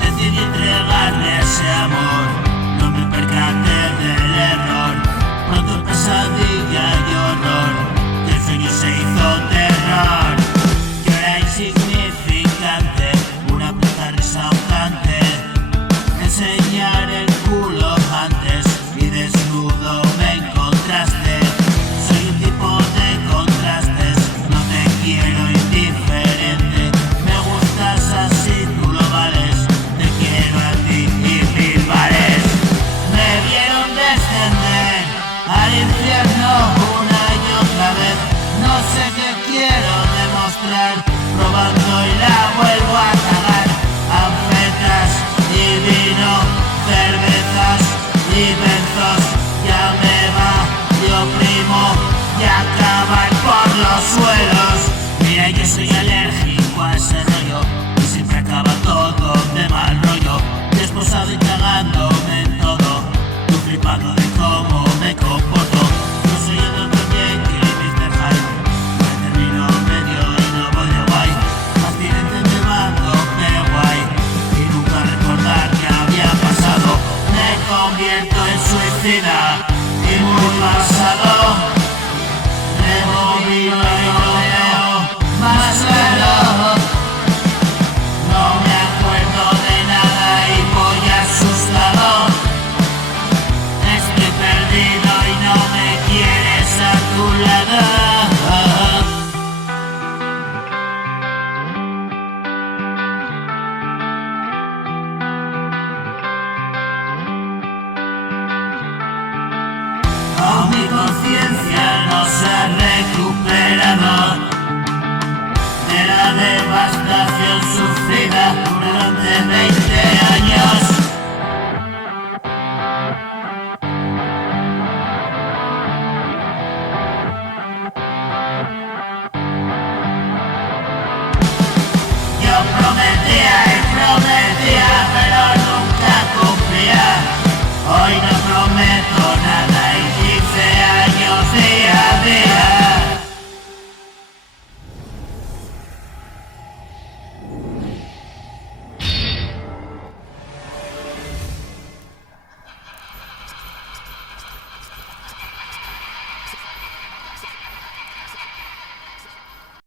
Decidí entregarle ese amor, no me percaté del error. Cuando pesadilla y horror, que el sueño se hizo terror. Yo era insignificante, una puta risa ahogante. Enseñar el culo antes y desnudo me encontraste. Soy un tipo de contrastes, no te quiero indiferente. Me gustas así, tú lo vales. Te quiero a ti y mil bares. Me vieron descender al infierno una y otra vez. No sé qué quiero demostrar, probando y la vuelvo a cagar. Anfetas y vino, cervezas y benzos. Ya me va, yo primo, y acaban por los suelos. Mira, yo soy alérgico a ese rollo y siempre acaba todo de mal rollo. Desposado y cagándome en todo, tú flipando de cómo me comporto. Yo soy el otro Jekyll y Mr. Hyde, me termino medio y no voy de guay. Accidente de bando, de guay, y nunca recordar qué había pasado. Me convierto en suicida y muy pasado. Rebobino y no veo más claro. No me acuerdo de nada y voy asustado. Estoy perdido y no me quieres a tu lado. Aún mi conciencia no se ha recuperado de la devastación sufrida durante 20